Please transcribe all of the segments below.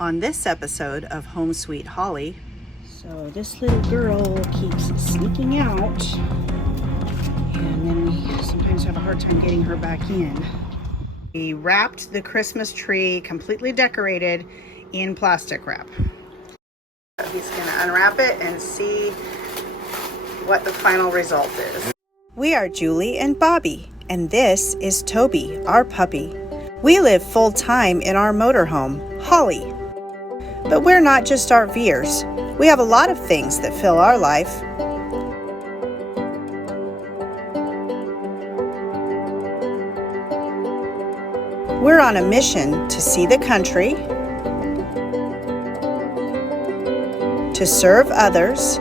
On this episode of Home Sweet Holly. So this little girl keeps sneaking out, and then we sometimes have a hard time getting her back in. We wrapped the Christmas tree completely decorated in plastic wrap. He's going to unwrap it and see what the final result is. We are Julie and Bobby, and this is Toby, our puppy. We live full-time in our motorhome, Holly. But we're not just RVers. We have a lot of things that fill our life. We're on a mission to see the country, to serve others,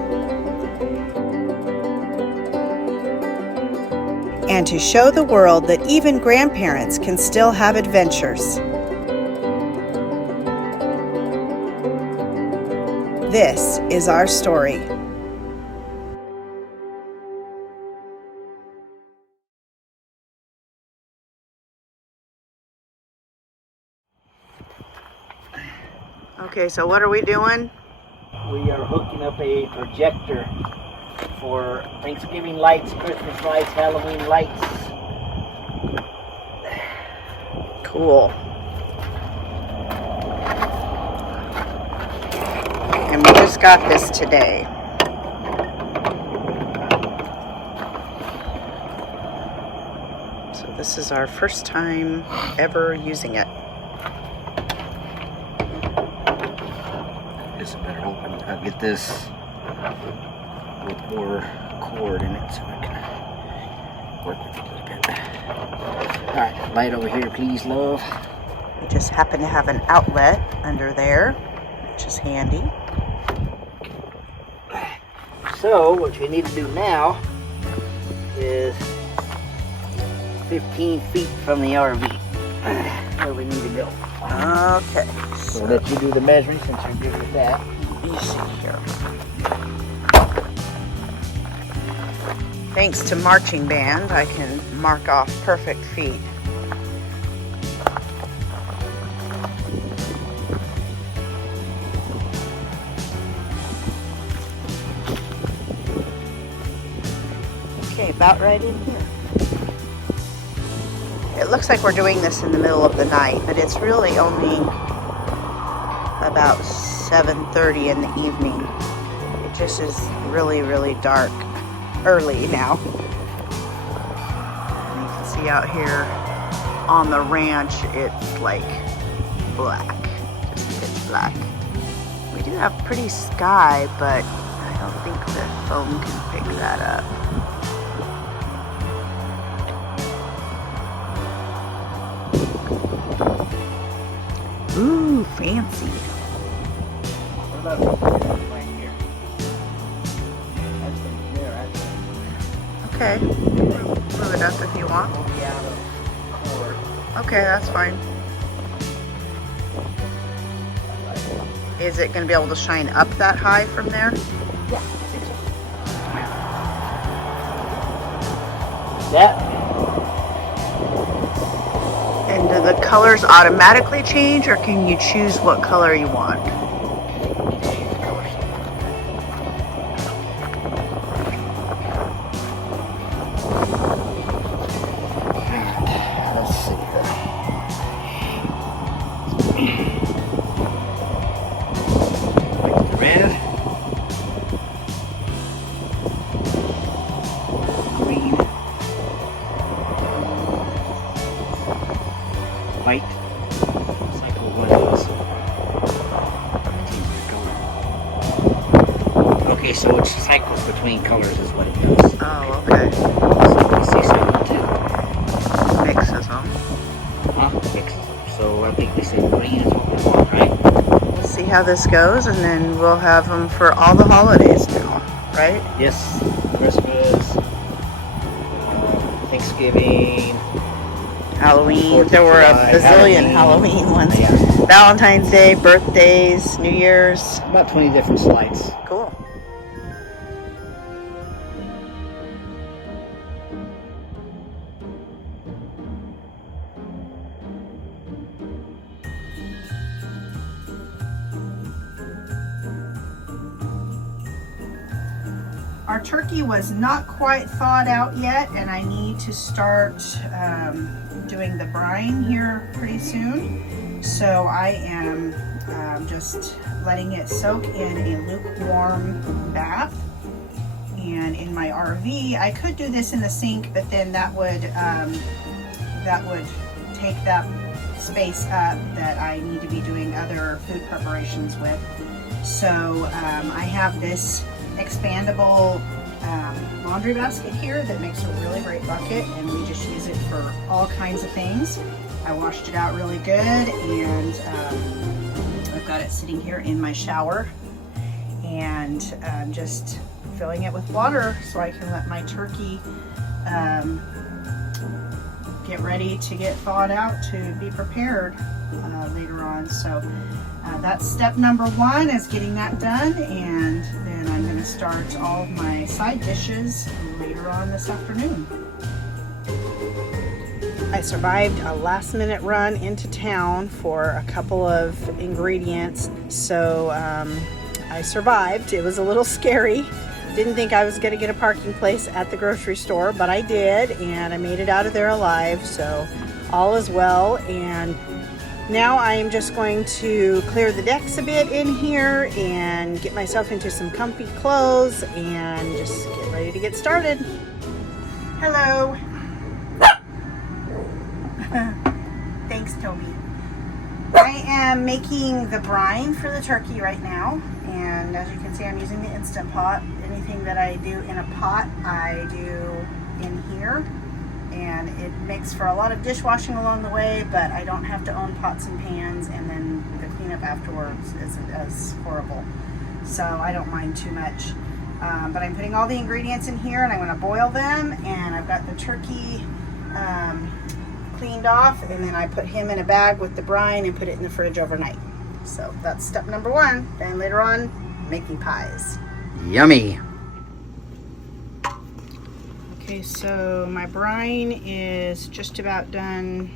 and to show the world that even grandparents can still have adventures. This is our story. Okay, so what are we doing? We are hooking up a projector for Thanksgiving lights, Christmas lights, Halloween lights. Cool. And we just got this today. So this is our first time ever using it. This better open. I'll get this with more cord in it so I can work with it a little bit. Alright, light over here, please, love. We just happen to have an outlet under there, which is handy. So, what you need to do now is 15 feet from the RV. Where we need to go. Okay. So I'll let you do the measuring since you're good with that. Easy here. Thanks to marching band, I can mark off perfect feet. Okay, about right in here. It looks like we're doing this in the middle of the night, but it's really only about 7:30 in the evening. It just is really, really dark early now. And you can see out here on the ranch, it's like black, just pitch black. We do have pretty sky, but I don't think the phone can pick that up. Ooh, fancy. What about right here? That's there, Okay. Move it up if you want. Okay, that's fine. Is it going to be able to shine up that high from there? Yeah, I think so. That. And do the colors automatically change, or can you choose what color you want? Let's see here. Red. Green. White. Cycle one is. Okay, so it cycles between colors is what it does. Oh, okay. So we see cycle two. Mixes them. Huh? Mixes them. So I think we say green is what we want, right? We'll see how this goes, and then we'll have them for all the holidays now, right? Yes. Christmas. Thanksgiving. Halloween. There were a bazillion Halloween ones. Yeah. Valentine's Day, birthdays, New Year's. About 20 different slides. Cool. Our turkey was not quite thawed out yet, and I need to start doing the brine here pretty soon. So I am just letting it soak in a lukewarm bath. And in my RV, I could do this in the sink, but then that would take that space up that I need to be doing other food preparations with. So I have this expandable laundry basket here that makes a really great bucket, and we just use it for all kinds of things. I washed it out really good, and I've got it sitting here in my shower, and just filling it with water so I can let my turkey get ready to get thawed out to be prepared later on. So that's step number one, is getting that done, and then I'm going to start all of my side dishes later on this afternoon. I survived a last minute run into town for a couple of ingredients, so I survived. It was a little scary. Didn't think I was going to get a parking place at the grocery store, but I did, and I made it out of there alive, so all is well. And now I am just going to clear the decks a bit in here and get myself into some comfy clothes and just get ready to get started. Hello. Thanks, Toby. I am making the brine for the turkey right now, and as you can see, I'm using the Instant Pot. Anything that I do in a pot, I do in here, and it makes for a lot of dishwashing along the way, but I don't have to own pots and pans, and then the cleanup afterwards isn't as horrible, so I don't mind too much. But I'm putting all the ingredients in here, and I'm going to boil them, and I've got the turkey cleaned off, and then I put him in a bag with the brine and put it in the fridge overnight. So that's step number one. Then later on, making pies. Yummy. Okay, so my brine is just about done.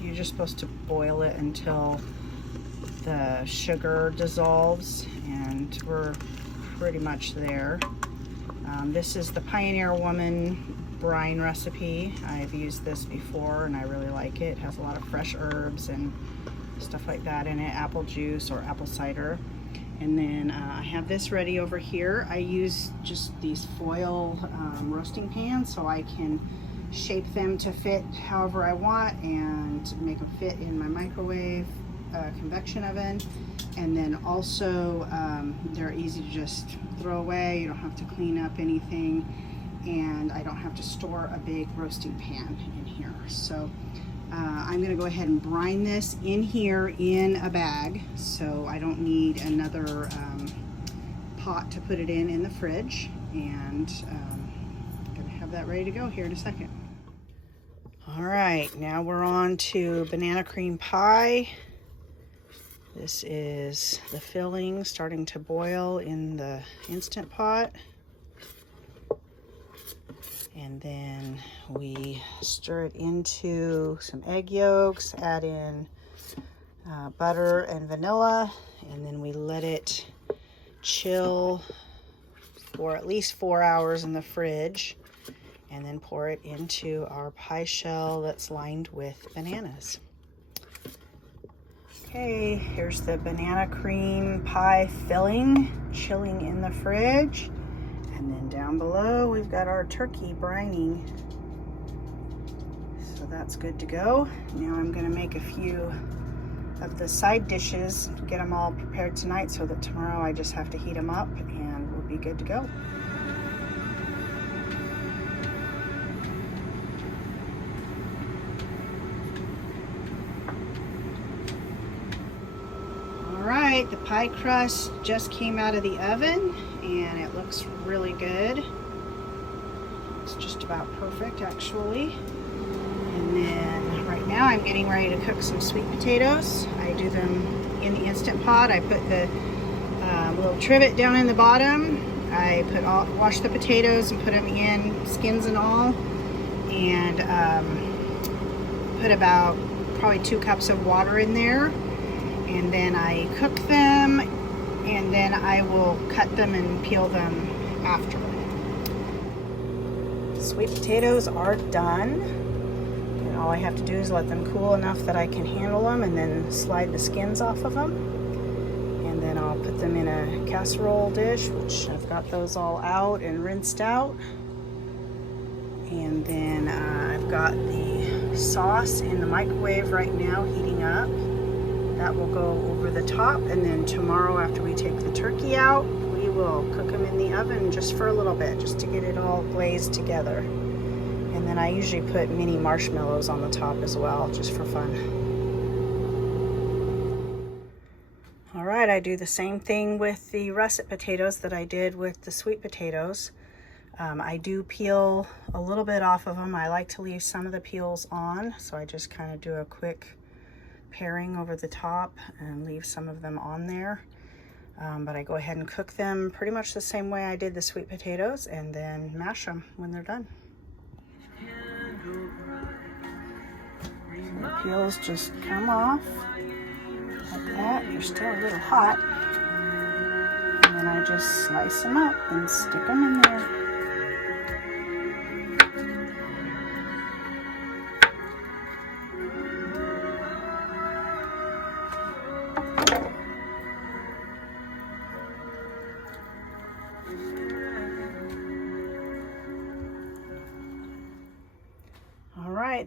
You're just supposed to boil it until the sugar dissolves, and we're pretty much there. This is the Pioneer Woman brine recipe. I've used this before and I really like it. It has a lot of fresh herbs and stuff like that in it, apple juice or apple cider. And then I have this ready over here. I use just these foil roasting pans so I can shape them to fit however I want and make them fit in my microwave convection oven. And then also they're easy to just throw away. You don't have to clean up anything, and I don't have to store a big roasting pan in here. So I'm gonna go ahead and brine this in here in a bag, so I don't need another pot to put it in the fridge, and I'm gonna have that ready to go here in a second. All right, now we're on to banana cream pie. This is the filling starting to boil in the Instant Pot. And then we stir it into some egg yolks, add in butter and vanilla, and then we let it chill for at least 4 hours in the fridge, and then pour it into our pie shell that's lined with bananas. Okay, here's the banana cream pie filling, chilling in the fridge. And then down below, we've got our turkey brining. So that's good to go. Now I'm gonna make a few of the side dishes, get them all prepared tonight so that tomorrow I just have to heat them up and we'll be good to go. All right, the pie crust just came out of the oven and it looks really good. It's just about perfect actually. And then right now I'm getting ready to cook some sweet potatoes. I do them in the Instant Pot. I put the little trivet down in the bottom. I wash the potatoes and put them in, skins and all, and put about probably 2 cups of water in there. And then I cook them and then I will cut them and peel them after. Sweet potatoes are done. And all I have to do is let them cool enough that I can handle them and then slide the skins off of them. And then I'll put them in a casserole dish, which I've got those all out and rinsed out. And then I've got the sauce in the microwave right now heating up. That will go over the top, and then tomorrow after we take the turkey out, we will cook them in the oven just for a little bit, just to get it all glazed together. And then I usually put mini marshmallows on the top as well, just for fun. All right, I do the same thing with the russet potatoes that I did with the sweet potatoes. I do peel a little bit off of them. I like to leave some of the peels on, so I just kind of do a quick paring over the top and leave some of them on there. But I go ahead and cook them pretty much the same way I did the sweet potatoes, and then mash them when they're done. So the peels just come off like that. They're still a little hot. And then I just slice them up and stick them in there.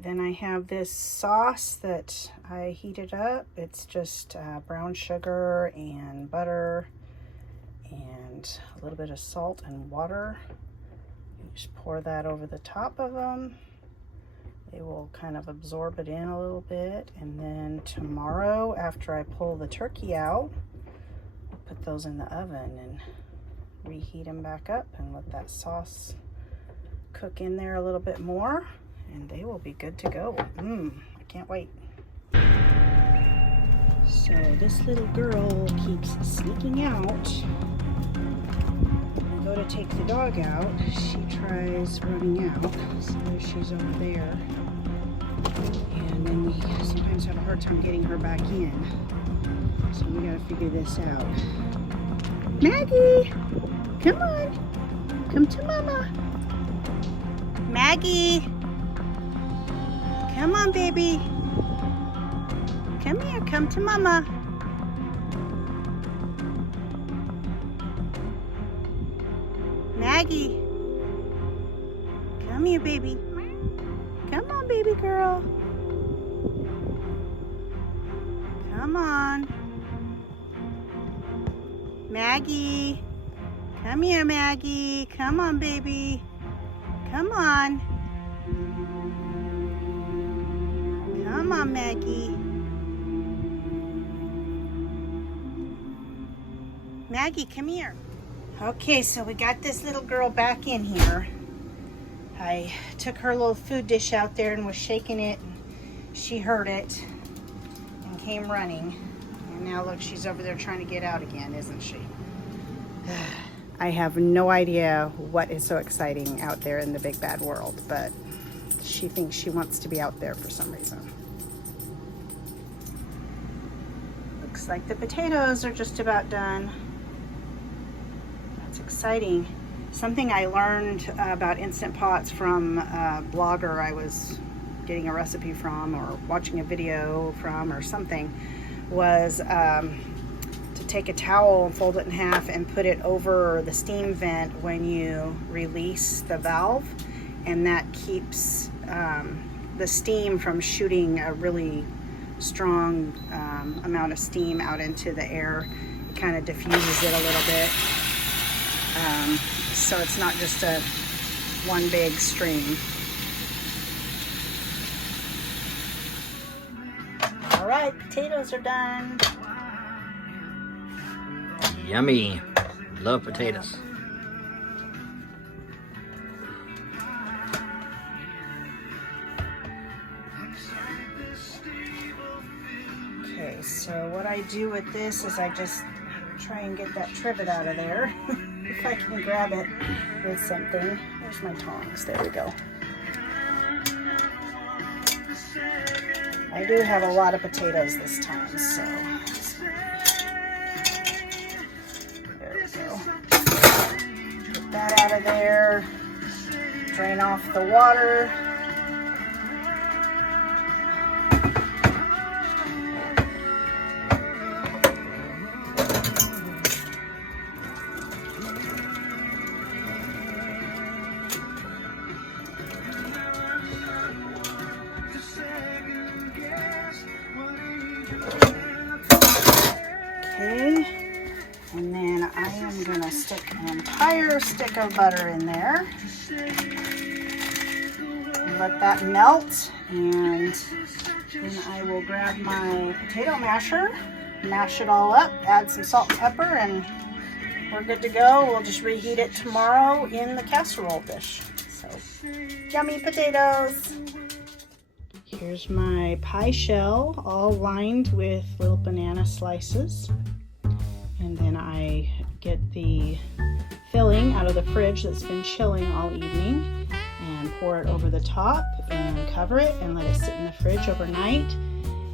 Then I have this sauce that I heated up. It's just brown sugar and butter and a little bit of salt and water. You just pour that over the top of them. They will kind of absorb it in a little bit. And then tomorrow, after I pull the turkey out, I'll put those in the oven and reheat them back up and let that sauce cook in there a little bit more. And they will be good to go. I can't wait. So this little girl keeps sneaking out. When I go to take the dog out, she tries running out. So she's over there. And then we sometimes have a hard time getting her back in. So we gotta figure this out. Maggie! Come on! Come to Mama! Maggie! Come on, baby. Come here, come to Mama. Maggie. Come here, baby. Come on, baby girl. Come on. Maggie. Come here, Maggie. Come on, baby. Come on. Come on, Maggie. Maggie, come here. Okay, so we got this little girl back in here. I took her little food dish out there and was shaking it, and she heard it and came running. And now look, she's over there trying to get out again, isn't she? I have no idea what is so exciting out there in the big bad world, but she thinks she wants to be out there for some reason. Looks like the potatoes are just about done. That's exciting. Something I learned about Instant Pots from a blogger I was getting a recipe from or watching a video from or something was to take a towel and fold it in half and put it over the steam vent when you release the valve, and that keeps the steam from shooting a really strong amount of steam out into the air. It kind of diffuses it a little bit, so it's not just a one big stream. All right, potatoes are done. Yummy. Love potatoes. Okay, so what I do with this is I just try and get that trivet out of there. If I can grab it with something. There's my tongs. There we go. I do have a lot of potatoes this time, so that out of there. Drain off the water. Okay, and then I am gonna stick an entire stick of butter in there. Let that melt, and then I will grab my potato masher, mash it all up, add some salt and pepper, and we're good to go. We'll just reheat it tomorrow in the casserole dish. So, yummy potatoes. Here's my pie shell, all lined with little banana slices. And then I get the filling out of the fridge that's been chilling all evening and pour it over the top and cover it and let it sit in the fridge overnight.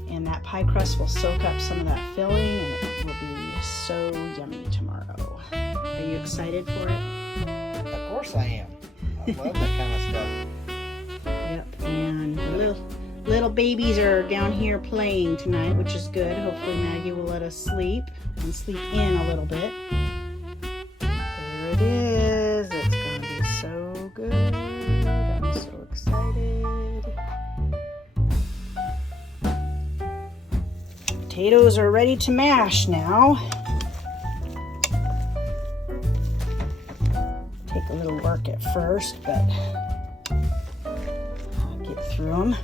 And that pie crust will soak up some of that filling and it will be so yummy tomorrow. Are you excited for it? Of course I am. I love that kind of stuff. Yep, and little babies are down here playing tonight, which is good. Hopefully Maggie will let us sleep and sleep in a little bit. There it is. It's gonna be so good. I'm so excited. Potatoes are ready to mash now. Take a little work at first, but I'll get through them.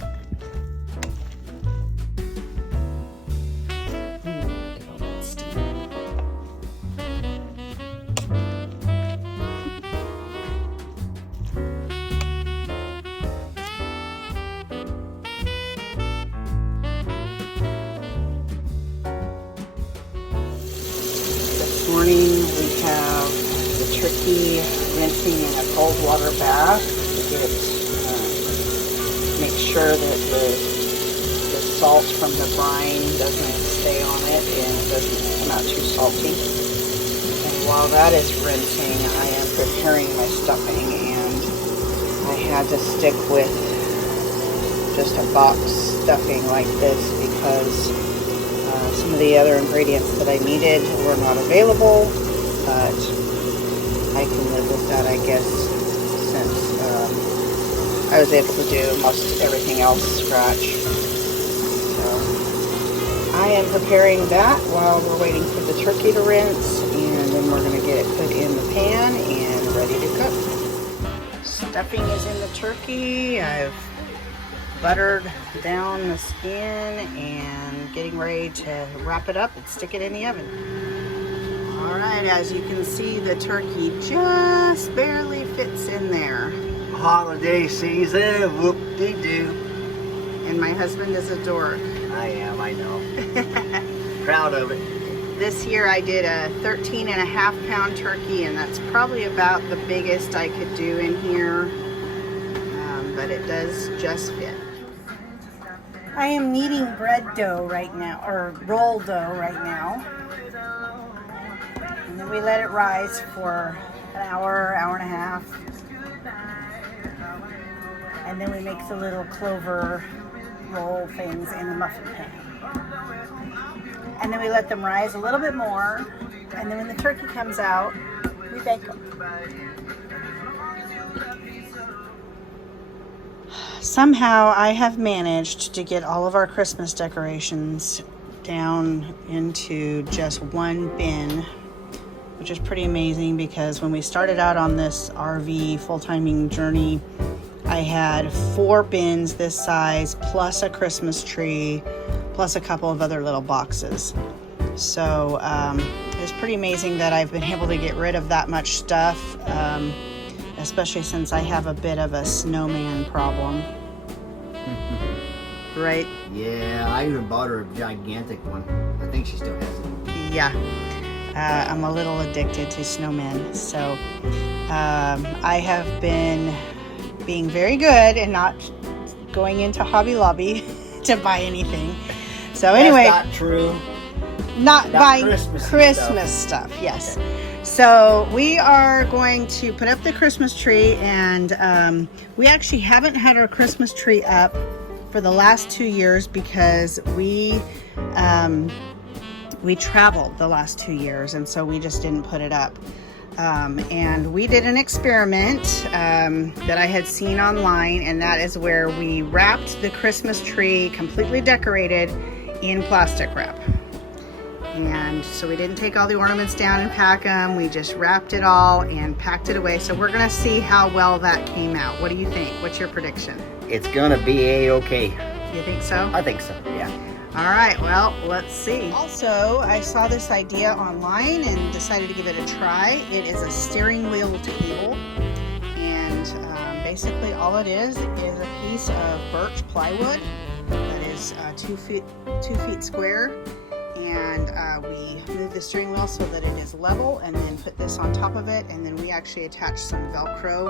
This morning we have the turkey rinsing in a cold water bath to get make sure that the salt from the brine doesn't stay on it and it doesn't come out too salty. And while that is rinsing, I am preparing my stuffing, and I had to stick with just a box stuffing like this because some of the other ingredients that I needed were not available, but I can live with that, I guess, since I was able to do most everything else scratch. So I am preparing that while we're waiting for the turkey to rinse, and then we're going to get it put in the pan and ready to cook. Stuffing is in the turkey. I've buttered down the skin and getting ready to wrap it up and stick it in the oven. Alright, as you can see, the turkey just barely fits in there. Holiday season, whoop-de-doo. And my husband is a dork. I am, I know. Proud of it. This year I did a 13.5-pound turkey, and that's probably about the biggest I could do in here. But it does just fit. I am kneading bread dough right now, or roll dough right now. And then we let it rise for an hour, hour and a half. And then we make the little clover roll things in the muffin pan. And then we let them rise a little bit more. And then when the turkey comes out, we bake them. Somehow I have managed to get all of our Christmas decorations down into just one bin, which is pretty amazing because when we started out on this RV full-timing journey, I had 4 bins this size, plus a Christmas tree, plus a couple of other little boxes. So it's pretty amazing that I've been able to get rid of that much stuff. Especially since I have a bit of a snowman problem. Right? Yeah, I even bought her a gigantic one. I think she still has it. Yeah. I'm a little addicted to snowmen. So I have been being very good and not going into Hobby Lobby to buy anything. So anyway. That's not true. Not buying Christmas stuff, yes. Okay. So we are going to put up the Christmas tree, and we actually haven't had our Christmas tree up for the last 2 years because we traveled the last 2 years, and so we just didn't put it up. And we did an experiment that I had seen online, and that is where we wrapped the Christmas tree completely decorated in plastic wrap. And so we didn't take all the ornaments down and pack them. We just wrapped it all and packed it away. So we're gonna see how well that came out. What do you think? What's your prediction? It's gonna be a-okay. You think so? I think so, yeah. All right, well, let's see. Also, I saw this idea online and decided to give it a try. It is a steering wheel table, and basically all it is a piece of birch plywood that is 2 feet square, and we move the steering wheel so that it is level, and then put this on top of it, and then we actually attach some Velcro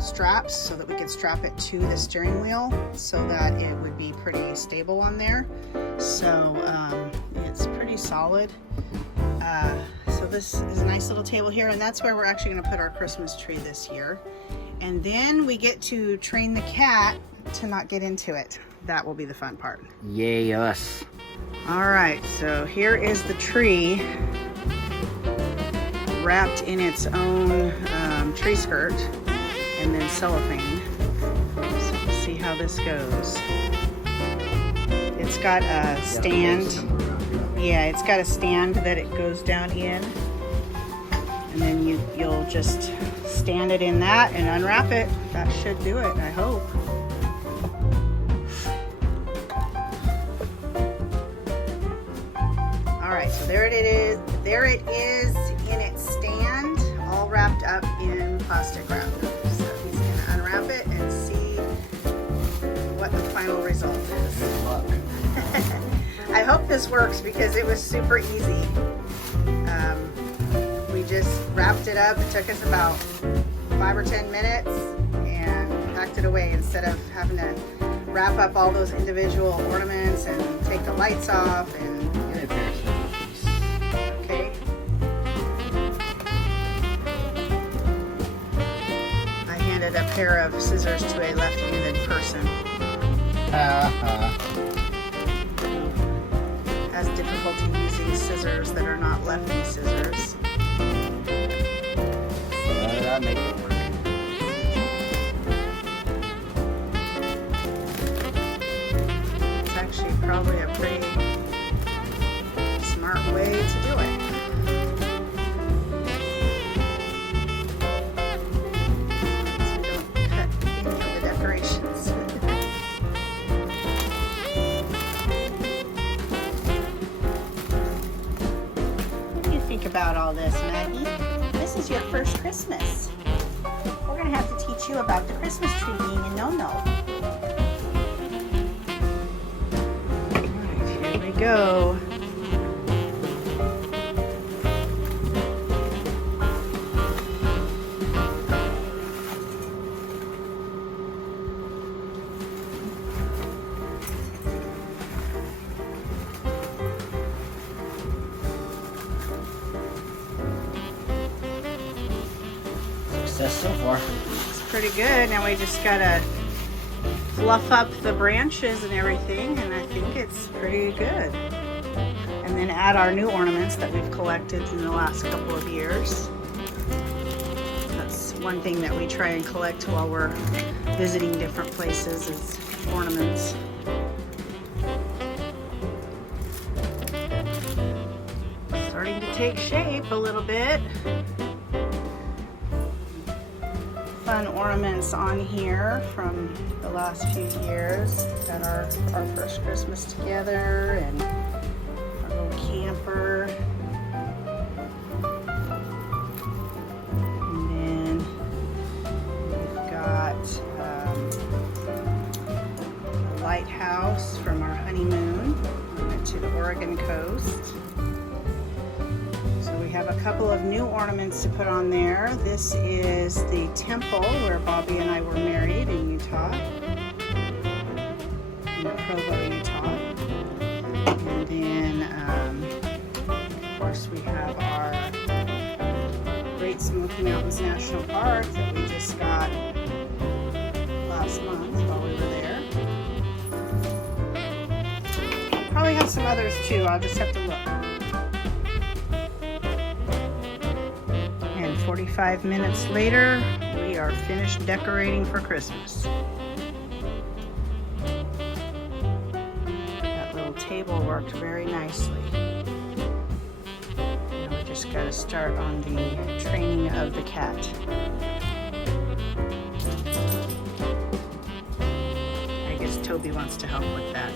straps so that we could strap it to the steering wheel so that it would be pretty stable on there. So it's pretty solid. So this is a nice little table here, and that's where we're actually going to put our Christmas tree this year. And then we get to train the cat to not get into it. That will be the fun part. Yay us. All right, so here is the tree wrapped in its own tree skirt and then cellophane. So we'll see how this goes. It's got a stand. Yeah, it's got a stand that it goes down in, and then you'll just stand it in that and unwrap it. That should do it, I hope. All right, so there it is. There it is in its stand, all wrapped up in plastic wrap. So he's gonna unwrap it and see what the final result is. Good luck. I hope this works because it was super easy. We just wrapped it up. It took us about 5 or 10 minutes and packed it away instead of having to wrap up all those individual ornaments and take the lights off and okay. I handed a pair of scissors to a left-handed person. Has difficulty using scissors that are not lefty scissors. That make it work. It's actually probably a pretty smart way to do it. So we don't cut any of the decorations. What do you think about all this, Maggie? This is your first Christmas. We're going to have to teach you about the Christmas tree being a no-no. Alright, here we go. Success so far. It's pretty good. Now we just gotta fluff up the branches and everything, and I think it's pretty good. And then add our new ornaments that we've collected in the last couple of years. That's one thing that we try and collect while we're visiting different places is ornaments. Starting to take shape a little bit. Fun ornaments on here from the last few years. Got our first Christmas together and our little camper. And then we've got a lighthouse from our honeymoon. We went to the Oregon coast. So we have a couple of new ornaments to put on there. This is the temple where Bobby and I were married in Utah, in Provo, Utah. And then, of course, we have our have some others too. I'll just have to look. And 45 minutes later, we are finished decorating for Christmas. That little table worked very nicely. Now we just got to start on the training of the cat. I guess Toby wants to help with that.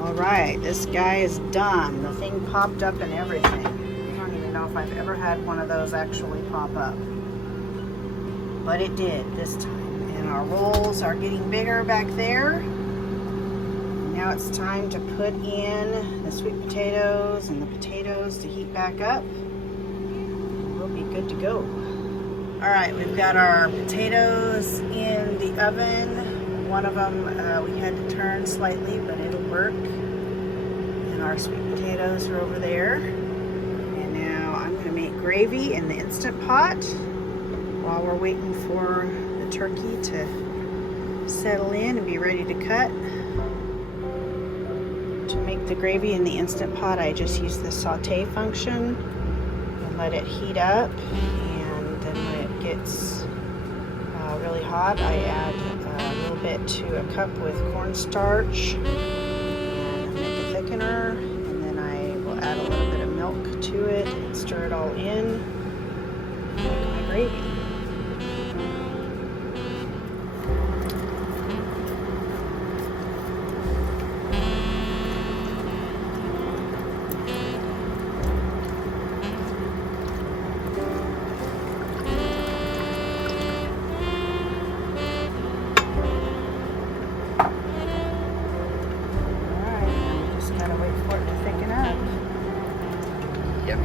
Alright, this guy is done. The thing popped up and everything. I don't even know if I've ever had one of those actually pop up. But it did this time. And our rolls are getting bigger back there. Now it's time to put in the sweet potatoes and the potatoes to heat back up. We'll be good to go. Alright, we've got our potatoes in the oven. One of them we had to turn slightly, but it'll work. And our sweet potatoes are over there. And now I'm going to make gravy in the Instant Pot while we're waiting for the turkey to settle in and be ready to cut. To make the gravy in the Instant Pot, I just use the saute function and let it heat up. And then when it gets really hot, I add a little bit to a cup with cornstarch and make a thickener, and then I will add a little bit of milk to it and stir it all in and make my gravy.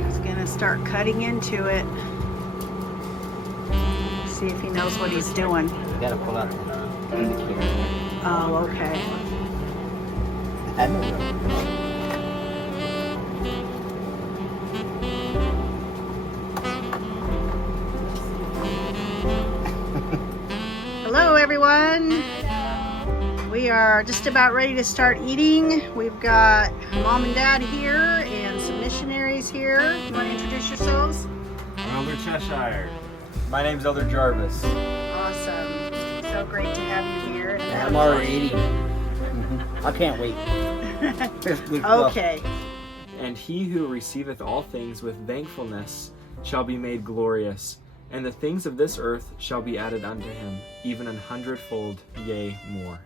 He's gonna start cutting into it. See if he knows what he's doing. You gotta pull out the indicator. Oh, okay. I don't know. Hello, everyone. We are just about ready to start eating. We've got Mom and Dad here and some missionaries here. You want to introduce yourselves? I'm Elder Cheshire. My name's Elder Jarvis. Awesome. So great to have you here. I'm already eating. I can't wait. Okay. And he who receiveth all things with thankfulness shall be made glorious, and the things of this earth shall be added unto him, even 100-fold, yea, more.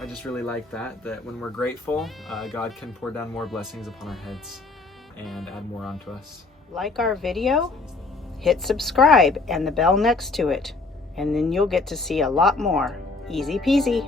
I just really like that when we're grateful, God can pour down more blessings upon our heads and add more onto us. Like our video, hit subscribe and the bell next to it, and then you'll get to see a lot more. Easy peasy.